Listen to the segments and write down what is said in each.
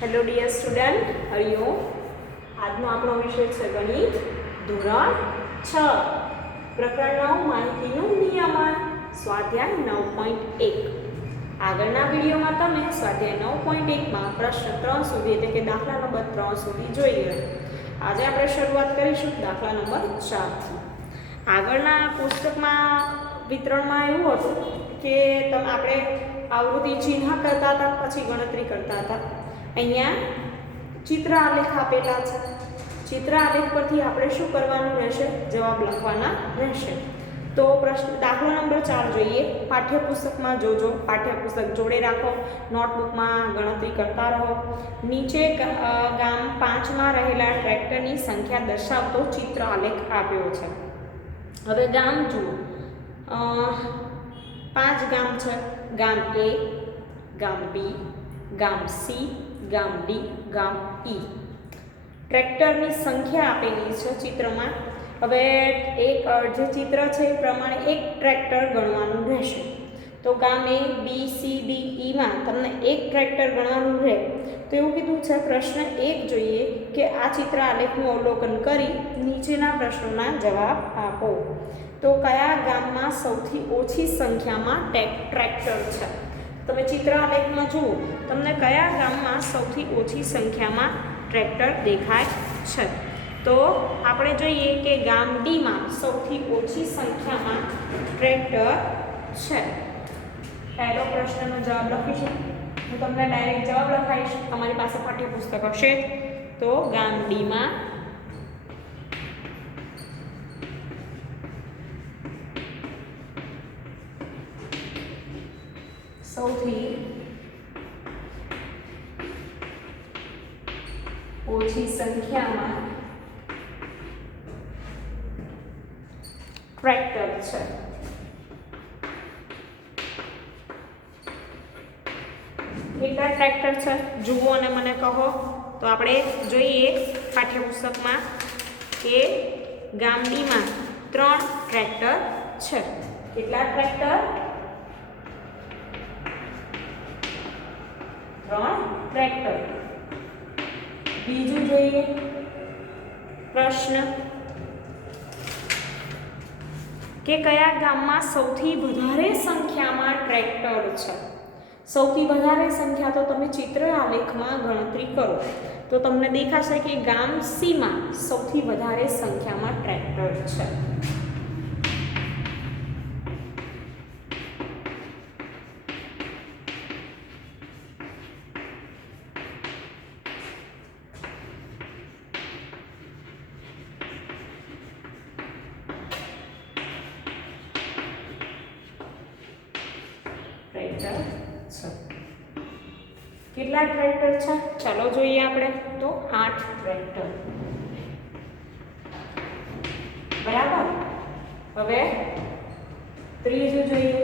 Hello dear student, Hariom. આજનો આપણો વિષય છે ગણિત ધોરણ 6 પ્રકરણ 9 માહિતીનું નિયમન સ્વાધ્યાય 9.1. આગળના વિડીયોમાં તમે સ્વાધ્યાય 9.1માં પ્રશ્ન 3 સુધી એટલે કે દાખલા નંબર 3 સુધી જોઈ ગયા. આજે આપણે શરૂઆત કરીશું દાખલા નંબર 4 થી. આગળના પુસ્તકમાં વિતરણમાં એવું હતું કે આપણે આવૃત્તિ ચિહ્ન કરતા હતા, પછી ગણતરી કરતા હતા. અહીંયા ચિત્ર આલેખ આપેલા છે. ચિત્ર આલેખ પરથી આપણે શું કરવાનું રહેશે? જવાબ લખવાના રહેશે. તો પ્રશ્ન દાખલો નંબર 4 જોઈએ. પાઠ્યપુસ્તકમાં જોજો, પાઠ્યપુસ્તક જોડે રાખો, નોટબુકમાં ગણતરી કરતા રહો. નીચે ગામ 5માં રહેલા ટ્રેક્ટરની સંખ્યા દર્શાવતો ચિત્ર આલેખ આપ્યો છે. હવે ગામ જુઓ, 5 ગામ છે. ગામ A, ગામ B, ગામ C, ગામ D, ગામ E. ટ્રેક્ટરની સંખ્યા આપેલી છે ચિત્રમાં. હવે એક જે ચિત્ર છે એ પ્રમાણે એક ટ્રેક્ટર ગણવાનું રહેશે. તો ગામ A, B, C, D, E માં તમને એક ટ્રેક્ટર ગણવાનું રહે. તો એવું કીધું છે, પ્રશ્ન 1 જોઈએ કે આ ચિત્ર આલેખનું અવલોકન કરી નીચેના પ્રશ્નોના જવાબ આપો. તો કયા ગામમાં સૌથી ઓછી સંખ્યામાં ટ્રેક્ટર છે? તમે ચિત્ર આલેખમાં જુઓ, તમને કયા ગામમાં સૌથી ઓછી સંખ્યામાં ટ્રેક્ટર દેખાય છે? તો આપણે જોઈએ કે ગામ ડીમાં સૌથી ઓછી સંખ્યામાં ટ્રેક્ટર છે. પહેલો પ્રશ્નનો જવાબ લખીશું. હું તમને ડાયરેક્ટ જવાબ લખાઈશ. તમારી પાસે પાઠ્યપુસ્તક હશે તો ગામ ડીમાં સૌથી ઓછી સંખ્યામાં ટ્રેક્ટર છે. કેટલા ટ્રેક્ટર છે જુઓ અને મને કહો. તો આપણે જોઈએ પાઠ્યપુસ્તકમાં કે ગામ ડીમાં 3 ટ્રેક્ટર છે. કેટલા ટ્રેક્ટર? 3 ટ્રેક્ટર. બીજું જોઈએ પ્રશ્ન કે કયા ગામમાં સૌથી વધારે સંખ્યામાં ટ્રેક્ટર છે? સૌથી વધારે સંખ્યા તો તમે ચિત્ર આલેખમાં ગણતરી કરો તો તમને દેખાશે કે ગામ સી માં સૌથી વધારે સંખ્યામાં ટ્રેક્ટર છે. કેટલા ટ્રેક્ટર છે? ચાલો જોઈએ આપણે. તો 8 ટ્રેક્ટર. બરાબર. હવે ત્રીજું જોઈએ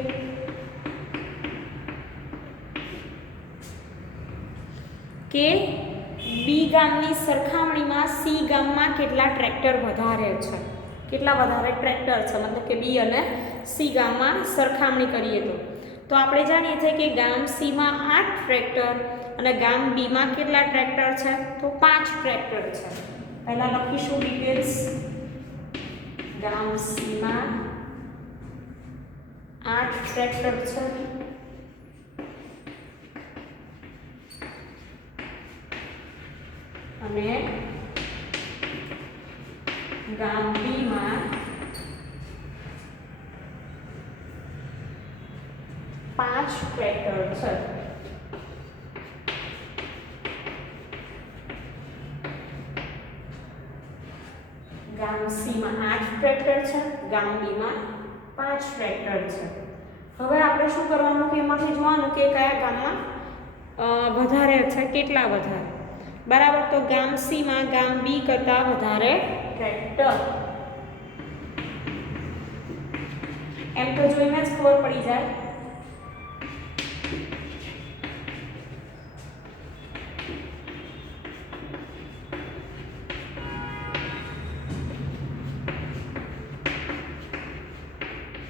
કે બી ગામની સરખામણીમાં સી ગામમાં કેટલા ટ્રેક્ટર વધારે છે? કેટલા વધારે ટ્રેક્ટર છે? મતલબ કે બી અને સી ગામમાં સરખામણી કરીએ તો આપણે જાણીએ છીએ કે ગામ સી માં 8 ટ્રેક્ટર અને ગામ બી માં કેટલા ટ્રેક્ટર છે? તો 5 ટ્રેક્ટર છે. પહેલા લખીશું ડિટેલ્સ. ગામ સી માં 8 ટ્રેક્ટર છે અને ગામ બી માં 5 ટ્રેક્ટર છે. ગામ સી માં 8 ટ્રેક્ટર છે, ગામ બી માં 5 ટ્રેક્ટર છે. હવે આપણે શું કરવાનું કે એમાંથી જોવાનું કે કયા ગામમાં વધારે છે, કેટલા વધારે. બરાબર. તો ગામ સી માં ગામ બી કરતા વધારે ટ્રેક્ટર. એમ તો જોઈને જ ખબર પડી જાય.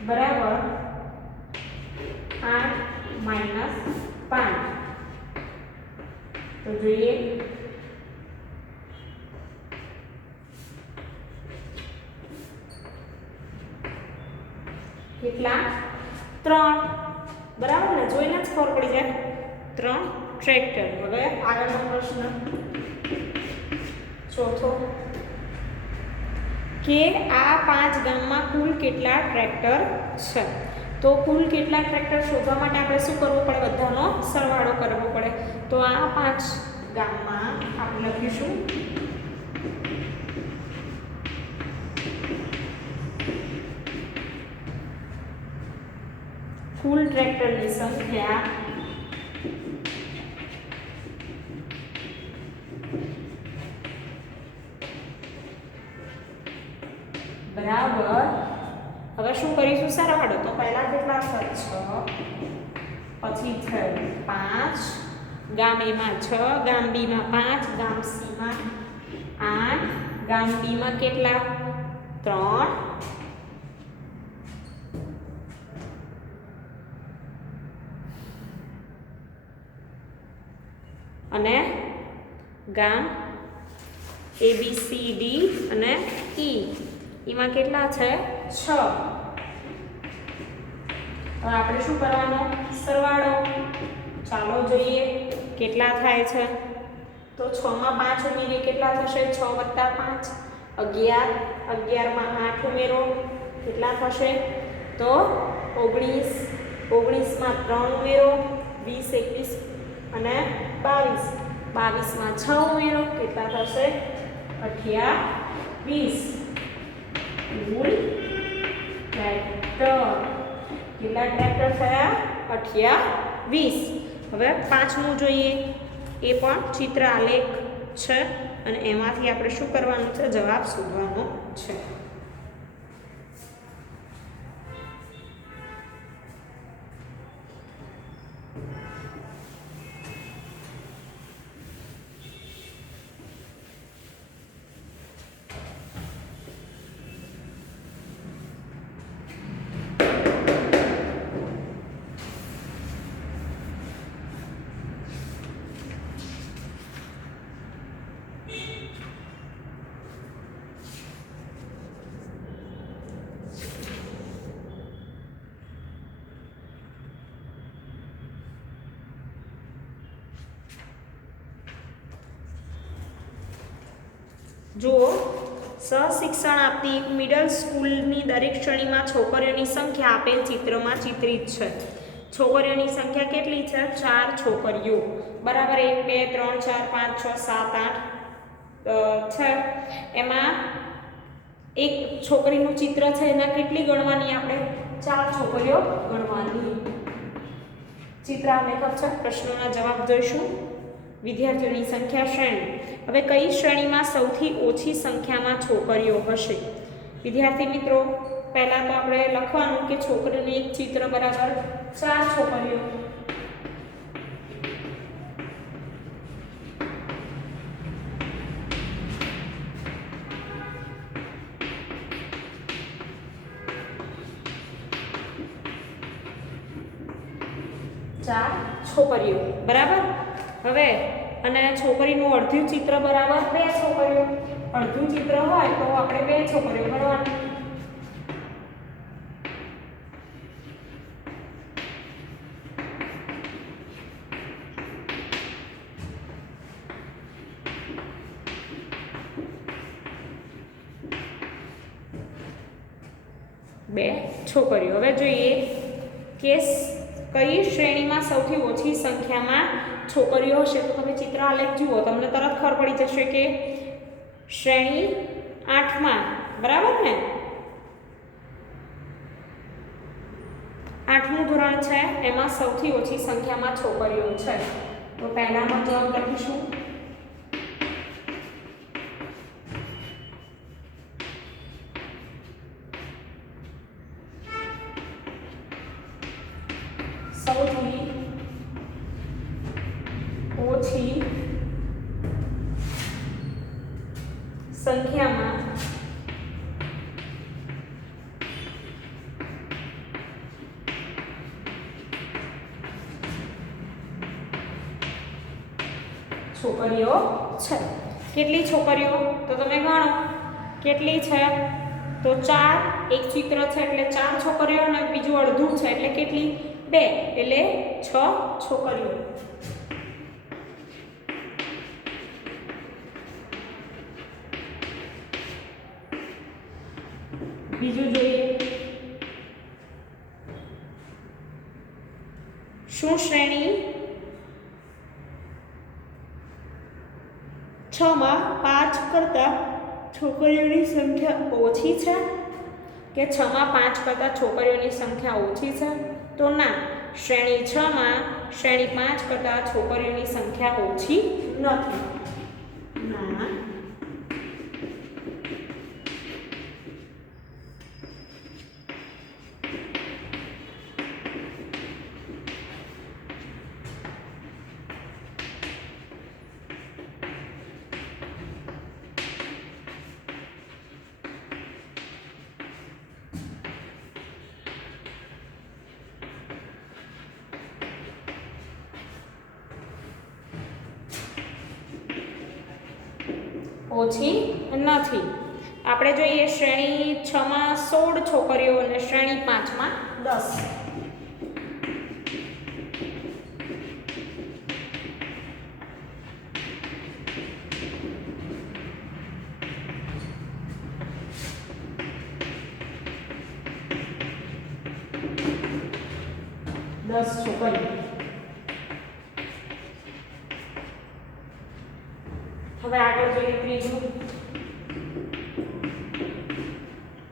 બરાબર. 8 - 5 તો જોઈએ કેટલા 3 બરાબર ને જોઈને જ ખબર પડી જાય 3 ટ્રેક્ટર હવે આગળનો પ્રશ્ન ચોથો કે આ 5 ગામમાં કુલ કેટલા ટ્રેક્ટર છે તો કુલ કેટલા ટ્રેક્ટર શોધવા માટે આપણે શું કરવું પડે બધાનો સરવાળો કરવો પડે તો આ 5 ગામમાં આપણે લખીશું કુલ ટ્રેક્ટરની સંખ્યા બરાબર હવે શું કરીશું સરવાળો તો પહેલા કેટલા થશે 6 પછી થયું 5 ગામ A માં 6 ગામ B માં 5 ગામ C માં 8 ગામ D માં કેટલા 3 અને ગામ A B C D અને E એમાં કેટલા છે 6 હવે આપણે શું કરવાનો સરવાળો ચાલો જોઈએ કેટલા થાય છે તો 6 માં 5 ઉમેરીએ કેટલા થશે 6 + 5 11 11 માં 8 ઉમેરો કેટલા થશે તો 19 19 માં 3 ઉમેરો 20 21 અને 22 22 માં 6 ઉમેરો કેટલા થશે 28 કુલ ટ્રેક્ટર કેટલા ટ્રેક્ટર થયા 28 હવે પાંચમું જોઈએ એ પણ ચિત્ર આલેખ છે અને એમાંથી આપણે શું કરવાનું છે જવાબ શોધવાનો છે જુઓ સહશિક્ષણ આપતી એક મિડલ સ્કૂલની દરેક શ્રેણીમાં છોકરીઓની સંખ્યા આપેલ ચિત્રમાં ચિત્રિત છે છોકરીઓની સંખ્યા કેટલી છે 4 છોકરીઓ બરાબર 1 2 3 4 5 6 7 8 છે એમાં એક છોકરીનું ચિત્ર છે એના કેટલી ગણવાની આપણે 4 છોકરીઓ ગણવાની ચિત્ર આલેખ છે પ્રશ્નોના જવાબ જોઈશું વિદ્યાર્થીઓની સંખ્યા શ્રેણી હવે કઈ શ્રેણીમાં સૌથી ઓછી સંખ્યામાં છોકરીઓ હશે વિદ્યાર્થી મિત્રો પહેલા તો આપણે લખવાનું કે છોકરીનું એક ચિત્ર બરાબર 4 છોકરીઓ છોકરીઓ બરાબર હવે અને છોકરીનું અડધું ચિત્ર બરાબર 2 છોકરીઓ અડધું ચિત્ર હોય તો આપણે 2 છોકરીઓ ગણવાની બે છોકરીઓ હવે જોઈએ કે કઈ શ્રેણીમાં સૌથી ઓછી સંખ્યામાં છોકરીઓ હશે તો તમે ચિત્ર આલેખ જુઓ તમને તરત ખબર પડી જશે કે શ્રેણી 8માં બરાબર ને 8મું ધોરણ છે એમાં સૌથી ઓછી સંખ્યામાં છોકરીઓ છે તો પહેલાનો જવાબ લખીશું સૌથી ઓછી સંખ્યામાં છોકરીઓ છે. કેટલી છોકરીઓ? તો તમે ગણો કેટલી છે? તો 4. એક ચિત્ર છે એટલે 4 છોકરીઓ અને બીજું અડધું છે એટલે કેટલી? 2 એટલે 6 છોકરીઓ. બીજું જોઈએ. શું શ્રેણી 6 માં 5 કરતાં છોકરીઓની સંખ્યા ઓછી છે? કે 6 માં 5 કરતાં છોકરીઓની સંખ્યા ઓછી છે? તો ના, શ્રેણી 6 માં શ્રેણી 5 કરતાં છોકરીઓની સંખ્યા ઓછી નથી. ના, ઓછી નથી. આપણે જોઈએ શ્રેણી 6 માં 16 છોકરીઓ અને શ્રેણી 5 માં 10. છોકરીઓ. હવે આગળ જોઈએ ત્રીજો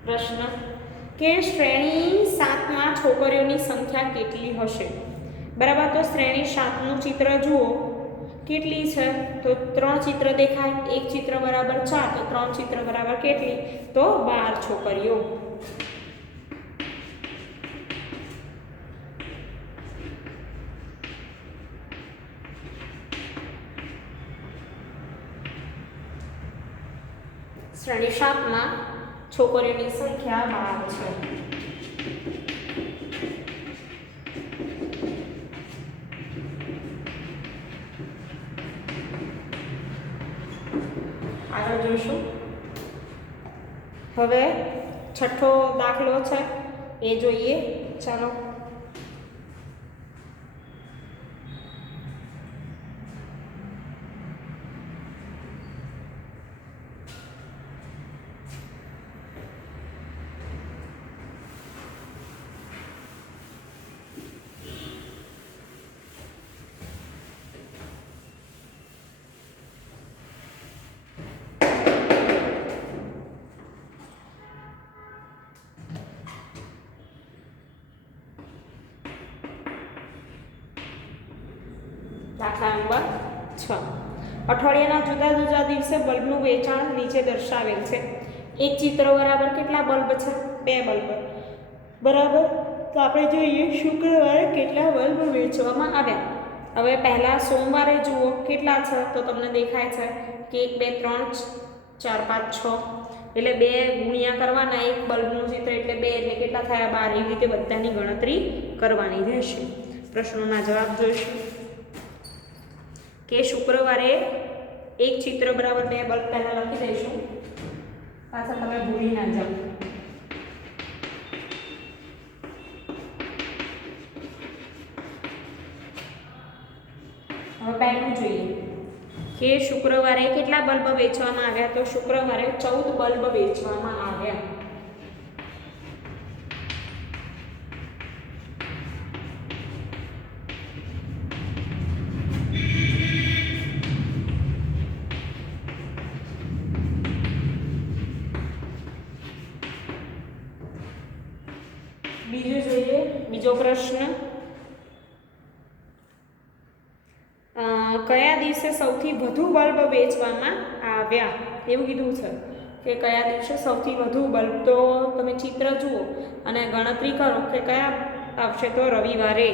પ્રશ્ન કે શ્રેણી 7 માં છોકરીઓની સંખ્યા કેટલી હશે? બરાબર, તો શ્રેણી 7 નું ચિત્ર જુઓ. કેટલી છે? તો 3 ચિત્ર દેખાય. એક ચિત્ર બરાબર 4, તો 3 ચિત્ર બરાબર કેટલી? તો 12 છોકરીઓ. શ્રેણી 7 માં છોકરીઓની સંખ્યા 12 છે. આગળ જોઈશું. હવે છઠ્ઠો દાખલો છે એ જોઈએ. ચાલો. દાખલા નંબર 6. અઠવાડિયાના જુદા જુદા દિવસે બલ્બનું વેચાણ નીચે દર્શાવેલ છે. એક ચિત્ર બરાબર કેટલા બલ્બ છે? 2 બલ્બ. બરાબર, તો આપણે જોઈએ શુક્રવારે કેટલા બલ્બ વેચવામાં આવ્યા. હવે પહેલા સોમવારે જુઓ કેટલા છે, તો તમને દેખાય છે કે 1 2 3 4 5 6 એટલે 2 ગુણ્યા કરવાના. એક બલ્બનું ચિત્ર એટલે 2 એટલે કેટલા થયા? 12. એવી રીતે બધાની ગણતરી કરવાની રહેશે. પ્રશ્નોના જવાબ જોઈશું કે શુક્રવારે એક ચિત્ર બરાબર 2 બલ્બ પહેલા લખી દઈશું, પાછા તમે ભૂલી ના જાઓ. હવે પહેલું જોઈએ કે શુક્રવારે કેટલા બલ્બ વેચવામાં આવ્યા? તો શુક્રવારે 14 બલ્બ વેચવામાં આવ્યા. બીજું જોઈએ. બીજો પ્રશ્ન, કયા દિવસે સૌથી વધુ બલ્બ વેચવામાં આવ્યા? એવું કીધું છે કે કયા દિવસે સૌથી વધુ બલ્બ. તો તમે ચિત્ર જુઓ અને ગણતરી કરો કે કયા આવશે. તો રવિવારે.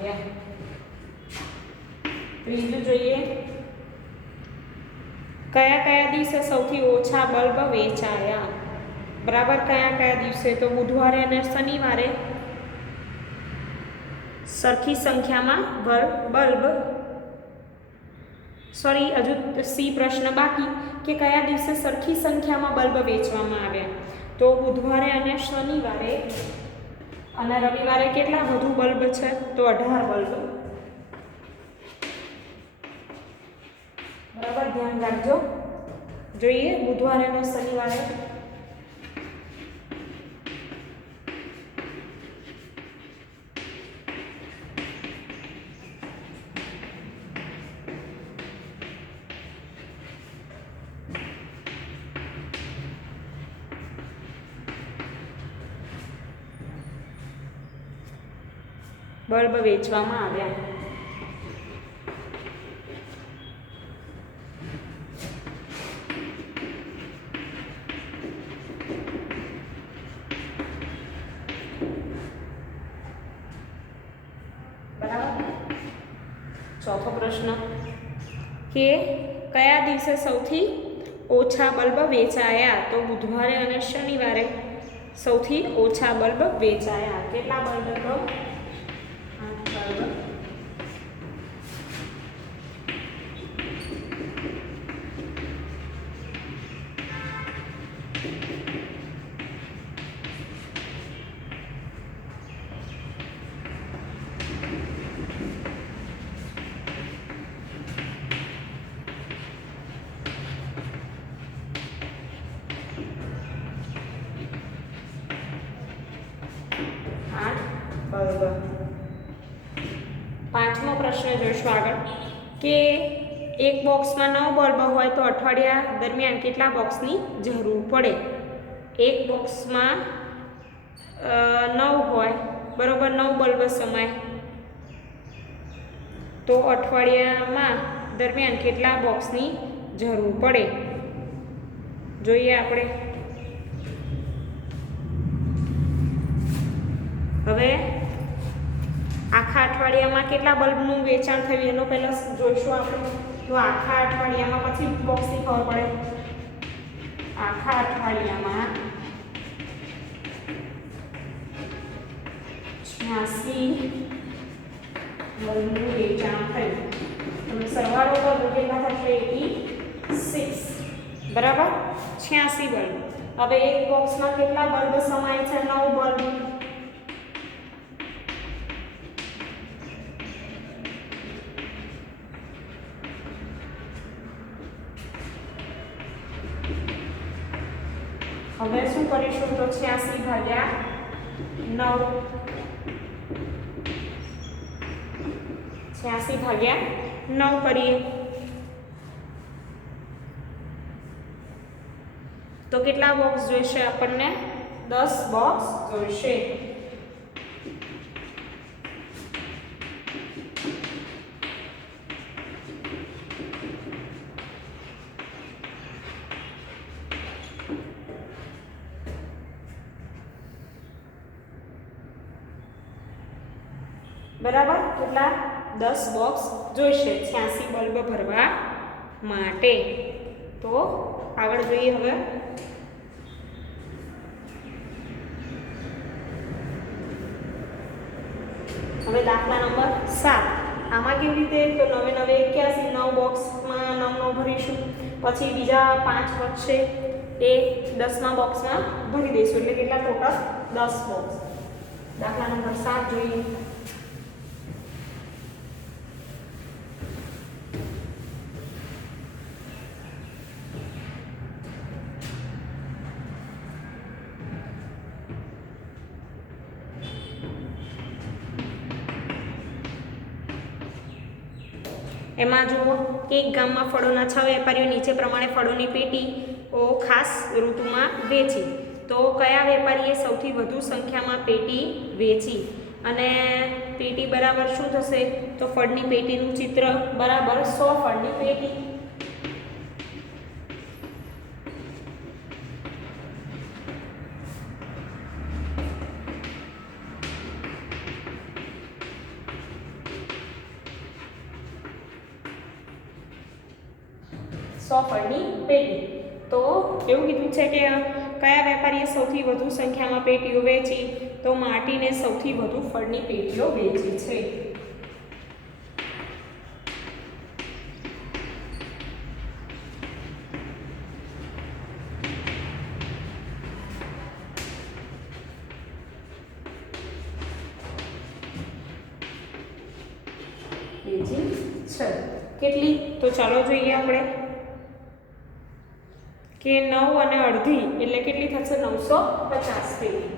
આવ્યા. ત્રીજું જોઈએ, કયા કયા દિવસે સૌથી ઓછા બલ્બ વેચાયા? બરાબર, કયા કયા દિવસે? તો બુધવારે અને શનિવારે સરખી સંખ્યામાં બલ્બ, સોરી હજુ સી પ્રશ્ન બાકી, કે કયા દિવસે સરખી સંખ્યામાં બલ્બ વેચવામાં આવ્યા? તો બુધવારે અને શનિવારે, અને રવિવારે કેટલા વધુ બલ્બ છે? તો 18 બલ્બ. બરાબર, ધ્યાન રાખજો. જોઈએ બુધવારે અને શનિવારે બલ્બ વેચવામાં આવ્યા. બરાબર. ચોથો પ્રશ્ન, કે કયા દિવસે સૌથી ઓછા બલ્બ વેચાયા? તો બુધવારે અને શનિવારે સૌથી ઓછા બલ્બ વેચાયા. કેટલા બલ્બ? તો 8 બલ્બ. પાંચમો પ્રશ્ન જોઈશું આગળ, કે એક બોક્સમાં 9 બલ્બ હોય તો અઠવાડિયા દરમિયાન કેટલા બોક્સની જરૂર પડે? એક બોક્સમાં 9 હોય, બરોબર, 9 બલ્બ સમાય, તો અઠવાડિયામાં દરમિયાન કેટલા બોક્સની જરૂર પડે? જોઈએ આપણે. હવે આખા અઠવાડિયામાં કેટલા બલ્બનું વેચાણ થયું એનો પહેલાં જોઈશું આપણે. તો આખા અઠવાડિયામાં, પછી બોક્સની ખબર પડે. આખા અઠવાડિયામાં 86 બલ્બનું વેચાણ થયું. તમે સરવાળો કરો તો કેટલા થશે? 86. બરાબર, 86 બલ્બ. હવે એક બોક્સમાં કેટલા બલ્બ સમાય છે? 9 બલ્બ. હવે શું કરીશું? તો 86 ભાગ્યા 9, 86 ભાગ્યા 9 કરીએ તો કેટલા બોક્સ જોઈશે આપણને? 10 બોક્સ જોઈશે. બરાબર, કેટલા? 10 બોક્સ જોઈશે 86 બલ્બ ભરવા માટે. તો આગળ જોઈએ. હવે દાખલા નંબર 7. આમાં કેવી રીતે? તો 9 9 81, 9 બોક્સમાં 9 9 ભરીશું, પછી બીજા 5 વધશે એ 10મા બોક્સમાં ભરી દઈશું, એટલે કેટલા ટોટલ? 10 બોક્સ. દાખલા નંબર 7 જોઈએ. એમાં જુઓ કે એક ગામમાં ફળોના 6 વેપારીઓ નીચે પ્રમાણે ફળોની પેટીઓ ખાસ ઋતુમાં વેચી. તો કયા વેપારીએ સૌથી વધુ સંખ્યામાં પેટી વેચી? અને પેટી બરાબર શું થશે? તો ફળની પેટીનું ચિત્ર બરાબર 100 ફળની પેટી. 100 ફળની પેટી. તો એવું કીધું છે કે કયા વેપારીએ સૌથી વધુ સંખ્યામાં પેટીઓ વેચી? તો માર્ટિને સૌથી વધુ ફળની પેટીઓ વેચી છે. વેચી છે. કેટલી? તો ચાલો જોઈએ આપણે કે 9 અને અડધી એટલે કેટલી થશે? 950 પેટી.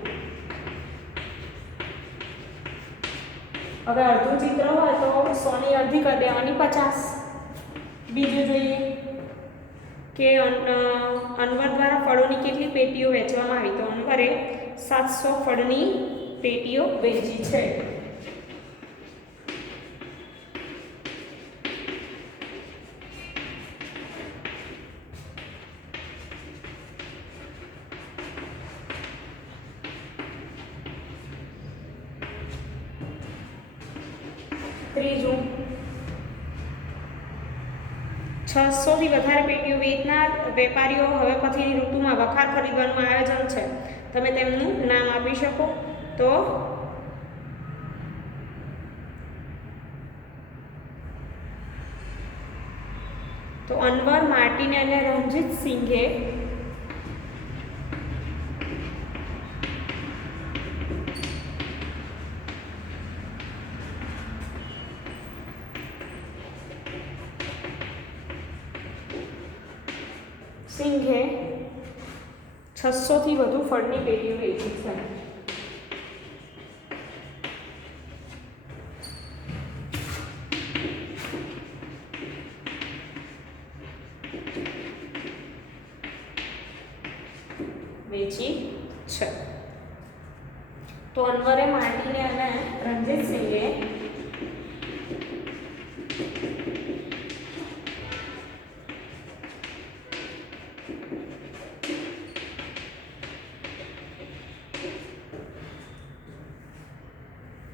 હવે અડધું ચિત્ર હોય તો 100 ની અડધી કરી દેવાની 50. બીજું જોઈએ કે અનવર દ્વારા ફળોની કેટલી પેટીઓ વેચવામાં આવી? તો અનવરે 700 ફળની પેટીઓ વેચી છે. ત્રીજું, 600 થી વધારે પેટીઓ વેચનાર વેપારીઓ હવે પછીની ઋતુમાં વખાર ખરીદવાનું આયોજન છે. તમે તેમનું નામ આપી શકો? તો અનવર, માર્ટિન અને રણજીત સિંઘે સિંઘે 600 થી વધુ ફળની પેટીઓ વેચી છે. તો અનવરે, માર્ટિને અને રણજીત સિંઘે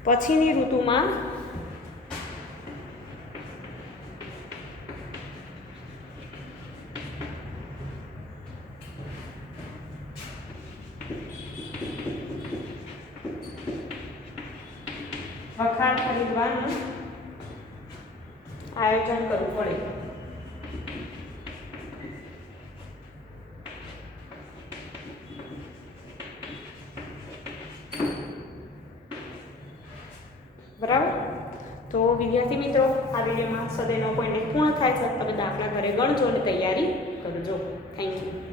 પછીની ઋતુમાં વખાર ખરીદવાનું આયોજન કરવું પડે. બરાબર. તો વિદ્યાર્થી મિત્રો, આ વિડીયોમાં સ્વાધ્યાય 9.1 પૂર્ણ થાય છે. તમે દાખલા ઘરે ગણજો અને તૈયારી કરજો. Thank you.